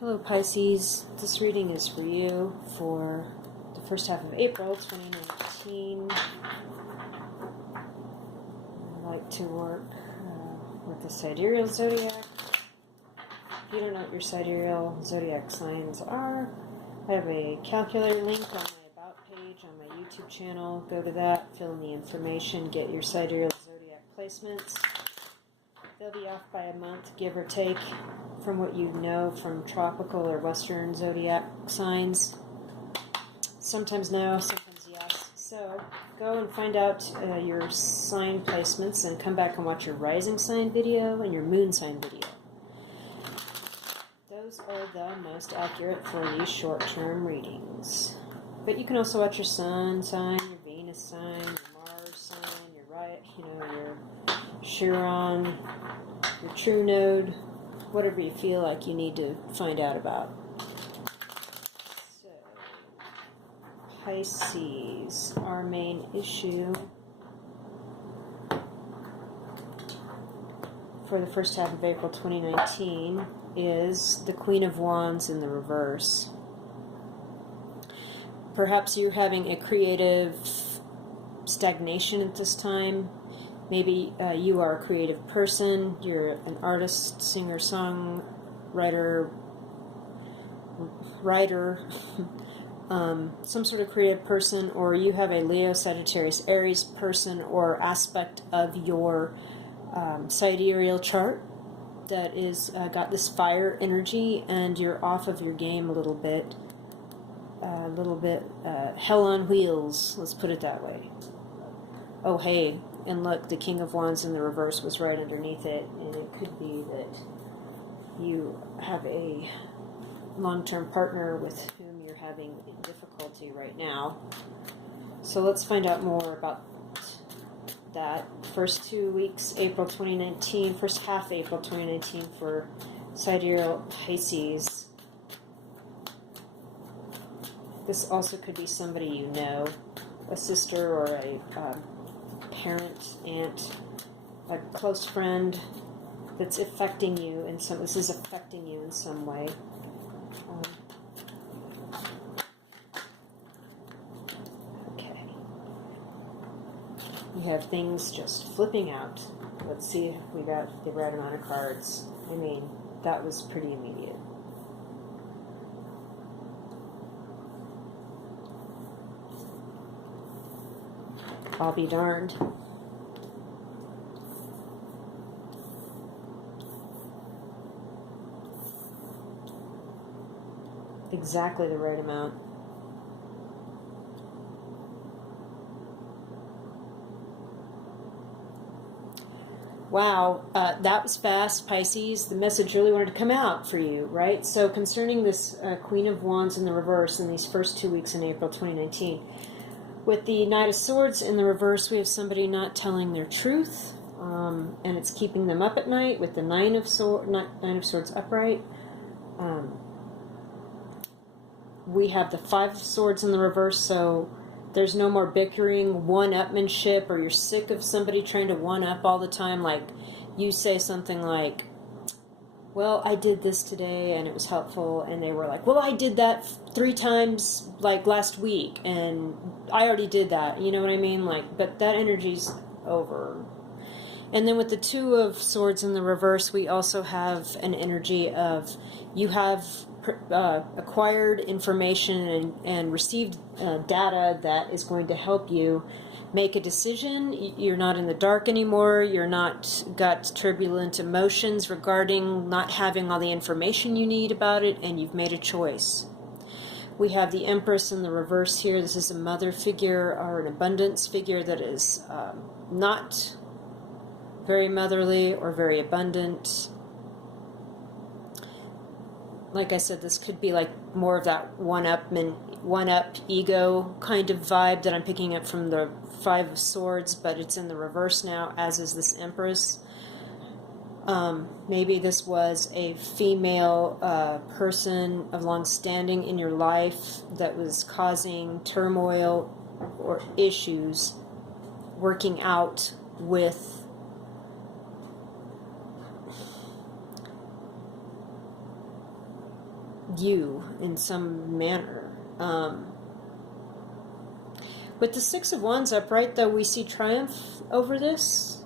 Hello Pisces, this reading is for you for the first half of April 2019. I like to work with the Sidereal Zodiac. If you don't know what your Sidereal Zodiac signs are, I have a calculator link on my About page on my YouTube channel. Go to that, fill in the information, get your Sidereal Zodiac placements. They'll be off by a month, give or take, from what you know from tropical or western zodiac signs. Sometimes no, sometimes yes. So go and find out your sign placements and come back and watch your rising sign video and your moon sign video. Those are the most accurate for these short-term readings. But you can also watch your sun sign, your Venus sign, your Mars sign, your Chiron, your true node, whatever you feel like you need to find out about. So, Pisces, our main issue for the first half of April 2019 is the Queen of Wands in the reverse. Perhaps you're having a creative stagnation at this time. Maybe you are a creative person, you're an artist, singer, songwriter, writer, some sort of creative person, or you have a Leo, Sagittarius, Aries person or aspect of your sidereal chart that is got this fire energy, and you're off of your game a little bit, hell on wheels, let's put it that way. Oh, hey. And look, the King of Wands in the reverse was right underneath it, and it could be that you have a long-term partner with whom you're having difficulty right now. So let's find out more about that. First 2 weeks, April 2019, first half April 2019 for Sidereal Pisces. This also could be somebody you know, a sister or a parent, aunt, a close friend that's affecting you in some. This is affecting you in some way. Okay. We have things just flipping out. Let's see if we got the right amount of cards. I mean, that was pretty immediate. I'll be darned. Exactly the right amount. Wow, that was fast, Pisces. The message really wanted to come out for you, right? So concerning this Queen of Wands in the reverse in these first 2 weeks in April 2019, with the Knight of Swords in the reverse, we have somebody not telling their truth, and it's keeping them up at night. With the Nine of Swords upright, we have the Five of Swords in the reverse, so there's no more bickering, one-upmanship, or you're sick of somebody trying to one-up all the time. Like, you say something like, well, I did this today and it was helpful, and they were like, well, I did that 3 times like last week and I already did that, you know what I mean? Like, but that energy's over. And then with the Two of Swords in the reverse, we also have an energy of you have acquired information and received data that is going to help you make a decision. You're not in the dark anymore. You're not got turbulent emotions regarding not having all the information you need about it, and you've made a choice. We have the Empress in the reverse here. This is a mother figure or an abundance figure that is not very motherly or very abundant. Like I said, this could be like more of that one-up ego kind of vibe that I'm picking up from the Five of Swords, but it's in the reverse now, as is this Empress. Maybe this was a female person of long standing in your life that was causing turmoil or issues working out with you in some manner. With the Six of Wands upright, though, we see triumph over this.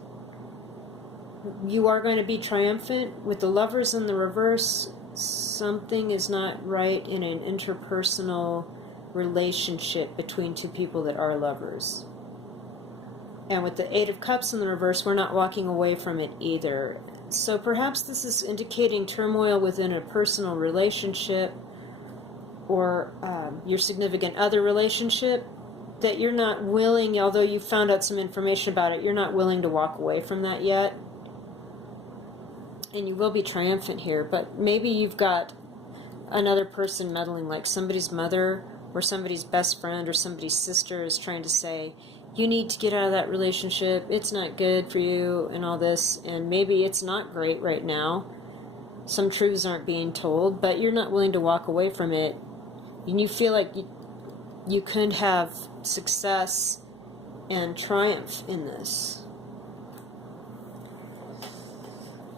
You are going to be triumphant. With the Lovers in the reverse, something is not right in an interpersonal relationship between two people that are lovers. And with the Eight of Cups in the reverse, we're not walking away from it either. So perhaps this is indicating turmoil within a personal relationship or your significant other relationship, that you're not willing, although you found out some information about it, you're not willing to walk away from that yet. And you will be triumphant here, but maybe you've got another person meddling, like somebody's mother or somebody's best friend or somebody's sister is trying to say, you need to get out of that relationship, it's not good for you, and all this, and maybe it's not great right now. Some truths aren't being told, but you're not willing to walk away from it, and you feel like you could have success and triumph in this.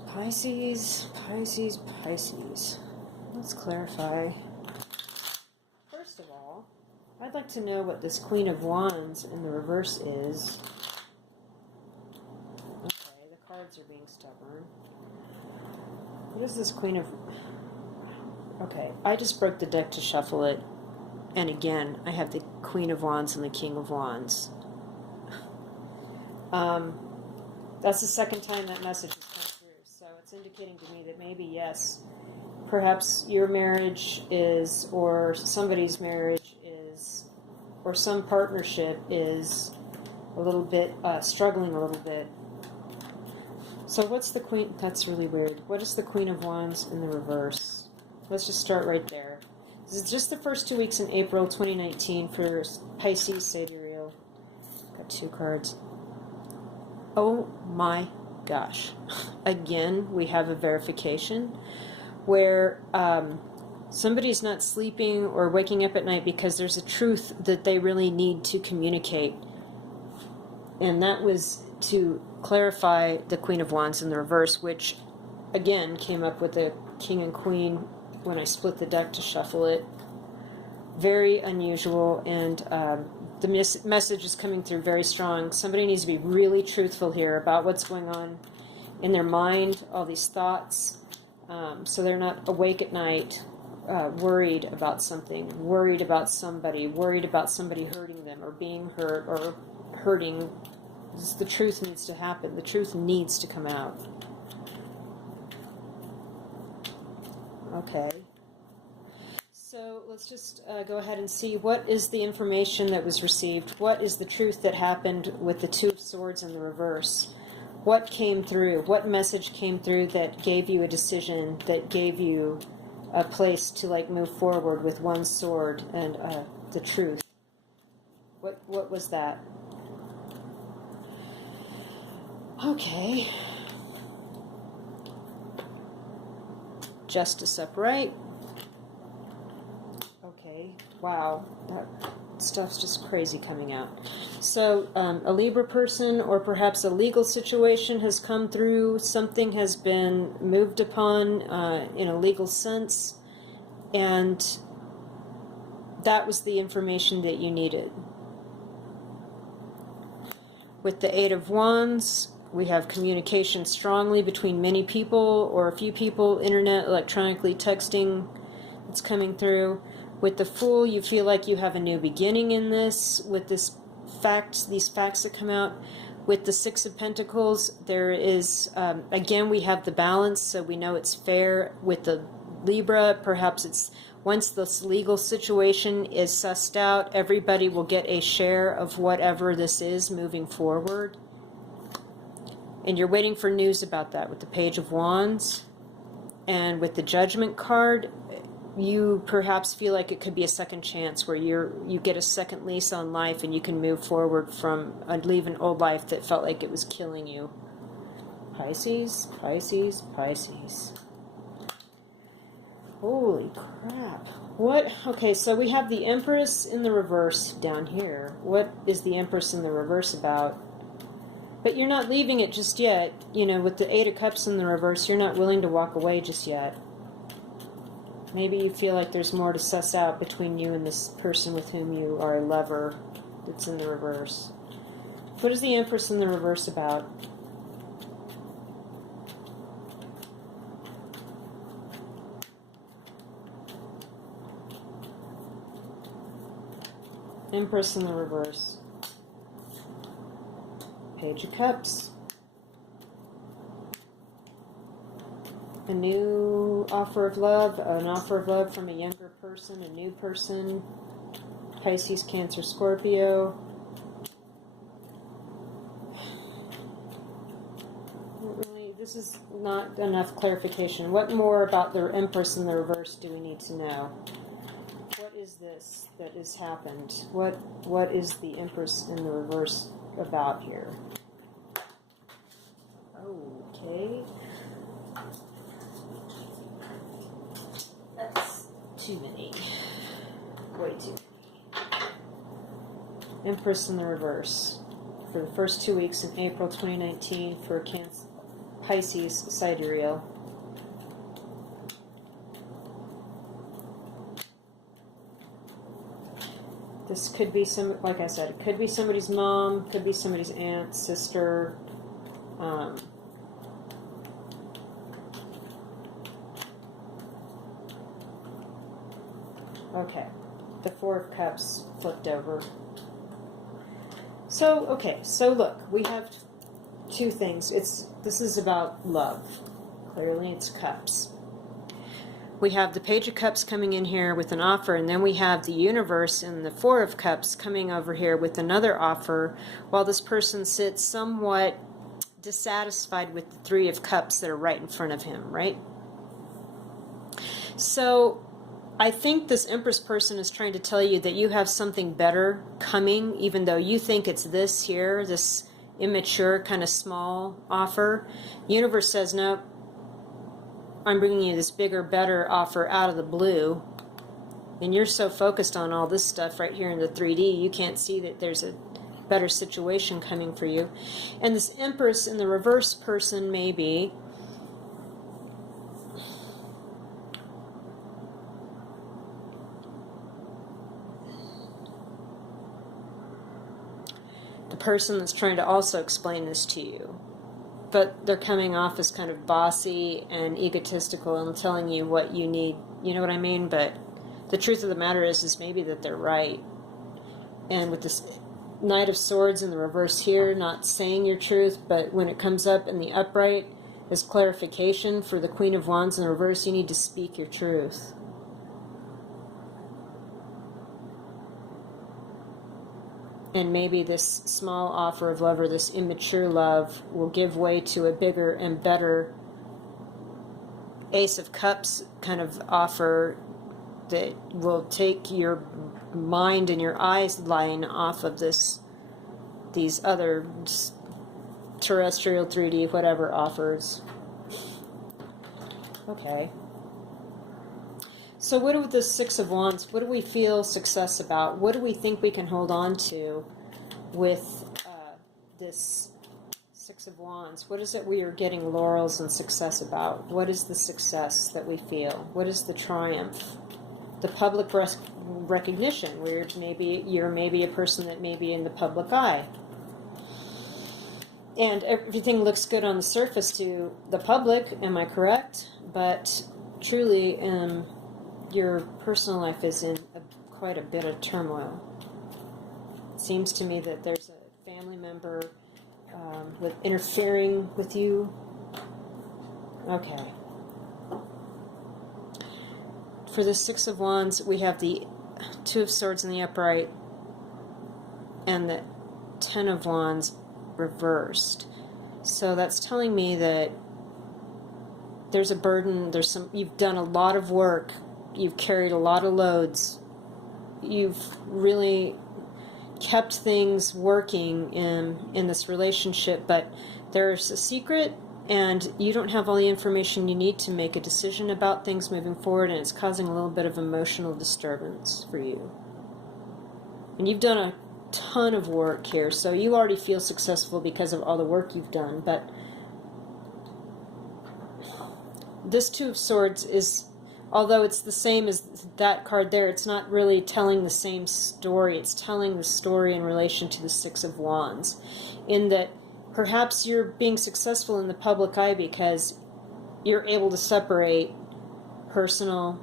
Pisces, Pisces, Pisces. Let's clarify. First of all, I'd like to know what this Queen of Wands in the reverse is. Okay, the cards are being stubborn. What is this Queen of... Okay, I just broke the deck to shuffle it. And again, I have the Queen of Wands and the King of Wands. That's the second time that message has come through. So it's indicating to me that maybe, yes, perhaps your marriage is, or somebody's marriage is, or some partnership is a little bit, struggling a little bit. So what's the Queen? That's really weird. What is the Queen of Wands in the reverse? Let's just start right there. This is just the first 2 weeks in April 2019 for Pisces Sidereal. Got 2 cards. Oh my gosh. Again, we have a verification where somebody's not sleeping or waking up at night because there's a truth that they really need to communicate. And that was to clarify the Queen of Wands in the reverse, which again came up with the King and Queen when I split the deck to shuffle it. Very unusual, and the message is coming through very strong. Somebody needs to be really truthful here about what's going on in their mind, all these thoughts, so they're not awake at night worried about something, worried about somebody hurting them or being hurt or hurting. The truth needs to happen. The truth needs to come out. Okay. So let's just go ahead and see what is the information that was received. What is the truth that happened with the Two of Swords in the reverse? What came through? What message came through that gave you a decision, that gave you a place to move forward with one sword and the truth? What was that? Okay. Justice upright. Okay, wow, that stuff's just crazy coming out. So a Libra person or perhaps a legal situation has come through. Something has been moved upon in a legal sense, and that was the information that you needed. With the Eight of Wands, we have communication strongly between many people or a few people, internet, electronically, texting. It's coming through. With the Fool, you feel like you have a new beginning in this. With these facts that come out. With the Six of Pentacles, there is, again, we have the balance, so we know it's fair. With the Libra, perhaps it's, once this legal situation is sussed out, everybody will get a share of whatever this is moving forward. And you're waiting for news about that with the Page of Wands. And with the Judgment card, you perhaps feel like it could be a second chance where you get a second lease on life and you can move forward from leave an old life that felt like it was killing you. Pisces, Pisces, Pisces. Holy crap. What? Okay, so we have the Empress in the reverse down here. What is the Empress in the reverse about? But you're not leaving it just yet. You know, with the Eight of Cups in the reverse, you're not willing to walk away just yet. Maybe you feel like there's more to suss out between you and this person with whom you are a lover that's in the reverse. What is the Empress in the reverse about? Empress in the reverse. Page of Cups. A new offer of love, an offer of love from a younger person, a new person. Pisces, Cancer, Scorpio. Really, this is not enough clarification. What more about the Empress in the reverse do we need to know? What is this that has happened? What is the Empress in the reverse about here? Okay. That's too many. Way too many. Empress in the reverse. For the first 2 weeks in April 2019 for Pisces, Sidereal. This could be like I said, it could be somebody's mom, could be somebody's aunt, sister. Okay, the Four of Cups flipped over. So, okay, so look, we have two things. This is about love. Clearly, it's cups. We have the Page of Cups coming in here with an offer, and then we have the Universe and the Four of Cups coming over here with another offer, while this person sits somewhat dissatisfied with the Three of Cups that are right in front of him, right? So I think this Empress person is trying to tell you that you have something better coming, even though you think it's this here, this immature kind of small offer. Universe says, no, I'm bringing you this bigger, better offer out of the blue. And you're so focused on all this stuff right here in the 3D, you can't see that there's a better situation coming for you. And this Empress in the reverse person maybe the person that's trying to also explain this to you. But they're coming off as kind of bossy and egotistical and telling you what you need. You know what I mean? But the truth of the matter is maybe that they're right. And with this Knight of Swords in the reverse here, not saying your truth, but when it comes up in the upright as clarification for the Queen of Wands in the reverse, you need to speak your truth. And maybe this small offer of love or this immature love will give way to a bigger and better Ace of Cups kind of offer that will take your mind and your eyes line off of these other terrestrial 3D whatever offers. Okay. So what with the Six of Wands, what do we feel success about? What do we think we can hold on to with this Six of Wands? What is it we are getting laurels and success about? What is the success that we feel? What is the triumph? The public recognition, where you're maybe a person that may be in the public eye. And everything looks good on the surface to the public, am I correct? But truly, your personal life is in quite a bit of turmoil. It seems to me that there's a family member with interfering with you. Okay. For the Six of Wands, we have the Two of Swords in the upright and the Ten of Wands reversed. So that's telling me that there's a burden, you've done a lot of work, you've carried a lot of loads, you've really kept things working in this relationship, but there's a secret and you don't have all the information you need to make a decision about things moving forward, and it's causing a little bit of emotional disturbance for you. And you've done a ton of work here, so you already feel successful because of all the work you've done, but this Two of Swords is although it's the same as that card there, it's not really telling the same story. It's telling the story in relation to the Six of Wands, in that perhaps you're being successful in the public eye because you're able to separate personal,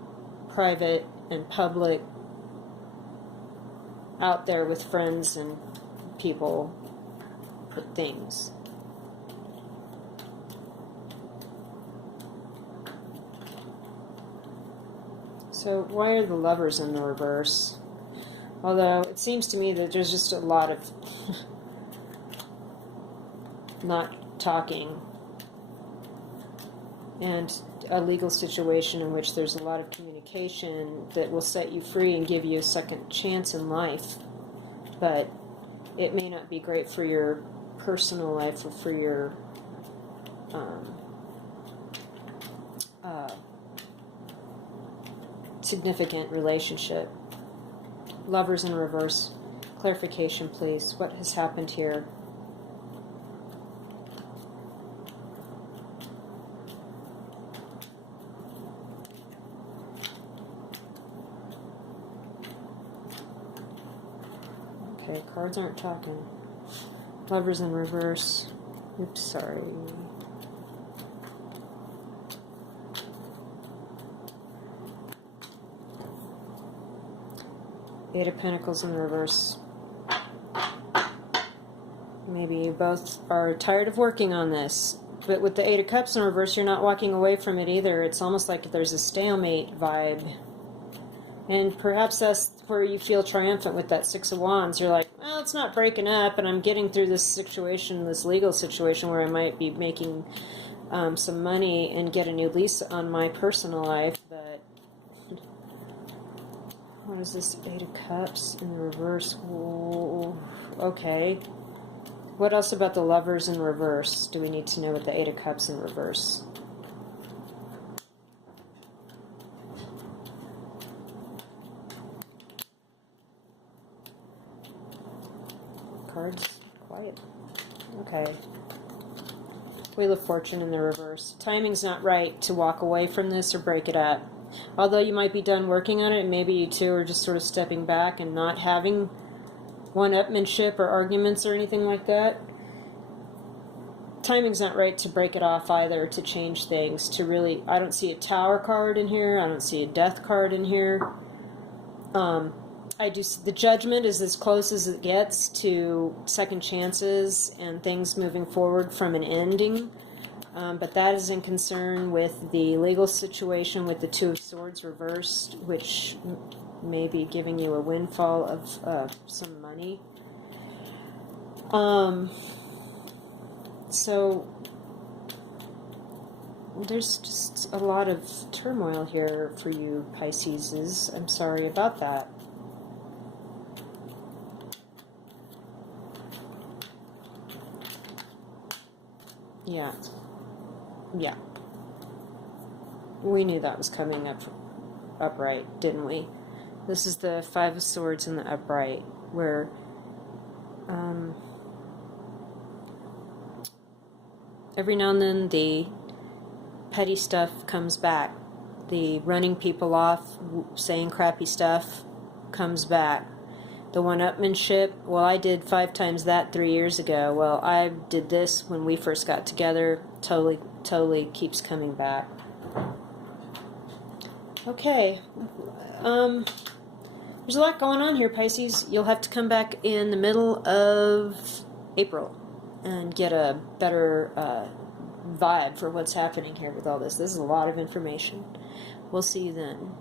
private, and public out there with friends and people, things. So why are the Lovers in the reverse? Although it seems to me that there's just a lot of not talking, and a legal situation in which there's a lot of communication that will set you free and give you a second chance in life. But it may not be great for your personal life or for your significant relationship. Lovers in reverse. Clarification, please. What has happened here? Okay, cards aren't talking. Lovers in reverse. Oops, sorry. Eight of Pentacles in the reverse. Maybe you both are tired of working on this. But with the Eight of Cups in reverse, you're not walking away from it either. It's almost like there's a stalemate vibe. And perhaps that's where you feel triumphant with that Six of Wands. You're like, well, it's not breaking up, and I'm getting through this situation, this legal situation where I might be making some money and get a new lease on my personal life, but what is this Eight of Cups in the reverse? Whoa. Okay. What else about the Lovers in reverse do we need to know with the Eight of Cups in reverse? Cards quiet. Okay. Wheel of Fortune in the reverse. Timing's not right to walk away from this or break it up. Although you might be done working on it, and maybe you two are just sort of stepping back and not having one-upmanship or arguments or anything like that. Timing's not right to break it off either, to change things, to really... I don't see a Tower card in here. I don't see a Death card in here. The Judgment is as close as it gets to second chances and things moving forward from an ending. But that is in concern with the legal situation with the Two of Swords reversed, which may be giving you a windfall of some money. So there's just a lot of turmoil here for you, Pisces. I'm sorry about that. Yeah. Yeah. We knew that was coming up upright, didn't we? This is the Five of Swords in the upright, where every now and then the petty stuff comes back. The running people off, saying crappy stuff, comes back. The one-upmanship, well, I did 5 times that 3 years ago. Well, I did this when we first got together. Totally keeps coming back. Okay. There's a lot going on here, Pisces. You'll have to come back in the middle of April and get a better vibe for what's happening here with all this. This is a lot of information. We'll see you then.